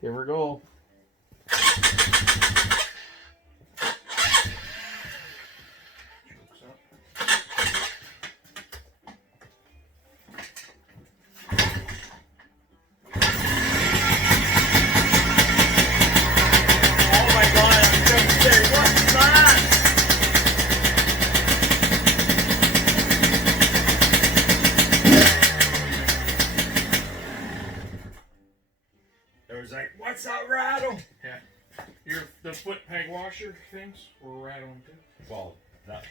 Give her a go. It was like, what's that rattle? Yeah. The foot peg washer things were rattling too. Well, that